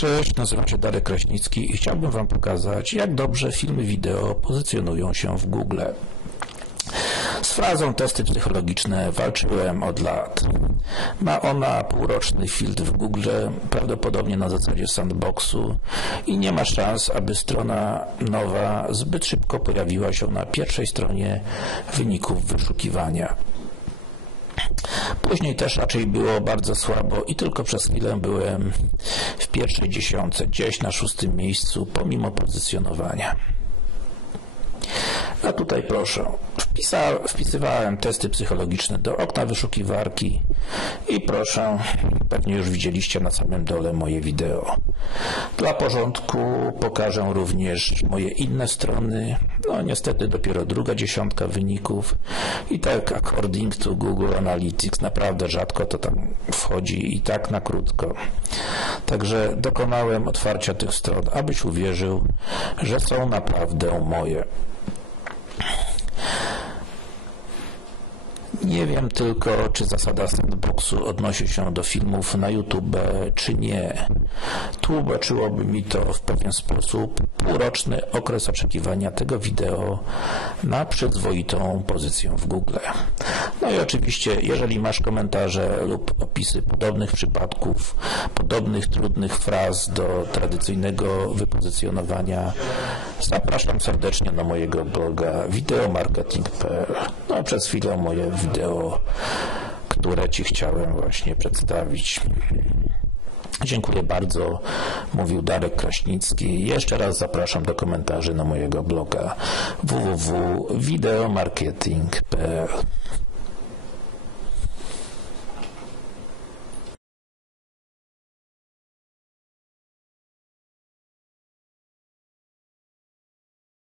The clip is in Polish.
Cześć, nazywam się Darek Kraśnicki i chciałbym Wam pokazać, jak dobrze filmy wideo pozycjonują się w Google. Z frazą testy psychologiczne walczyłem od lat. Ma ona półroczny filtr w Google, prawdopodobnie na zasadzie sandboxu i nie ma szans, aby strona nowa zbyt szybko pojawiła się na pierwszej stronie wyników wyszukiwania. Później też raczej było bardzo słabo i tylko przez chwilę byłem w pierwszej dziesiątce, gdzieś na szóstym miejscu, pomimo pozycjonowania. A tutaj proszę, wpisa, wpisywałem testy psychologiczne do okna wyszukiwarki i proszę, pewnie już widzieliście na samym dole moje wideo. Dla porządku pokażę również moje inne strony, no niestety dopiero druga dziesiątka wyników i tak according to Google Analytics naprawdę rzadko to tam wchodzi i tak na krótko. Także dokonałem otwarcia tych stron, abyś uwierzył, że są naprawdę moje. Nie wiem tylko, czy zasada sandboxu odnosi się do filmów na YouTube, czy nie. Tłumaczyłoby mi to w pewien sposób półroczny okres oczekiwania tego wideo na przyzwoitą pozycję w Google. No i oczywiście, jeżeli masz komentarze lub opisy podobnych przypadków, podobnych trudnych fraz do tradycyjnego wypozycjonowania, zapraszam serdecznie na mojego bloga wideomarketing.pl. No, przez chwilę moje wideo, które Ci chciałem właśnie przedstawić. Dziękuję bardzo, mówił Darek Kraśnicki. Jeszcze raz zapraszam do komentarzy na mojego bloga www.wideomarketing.pl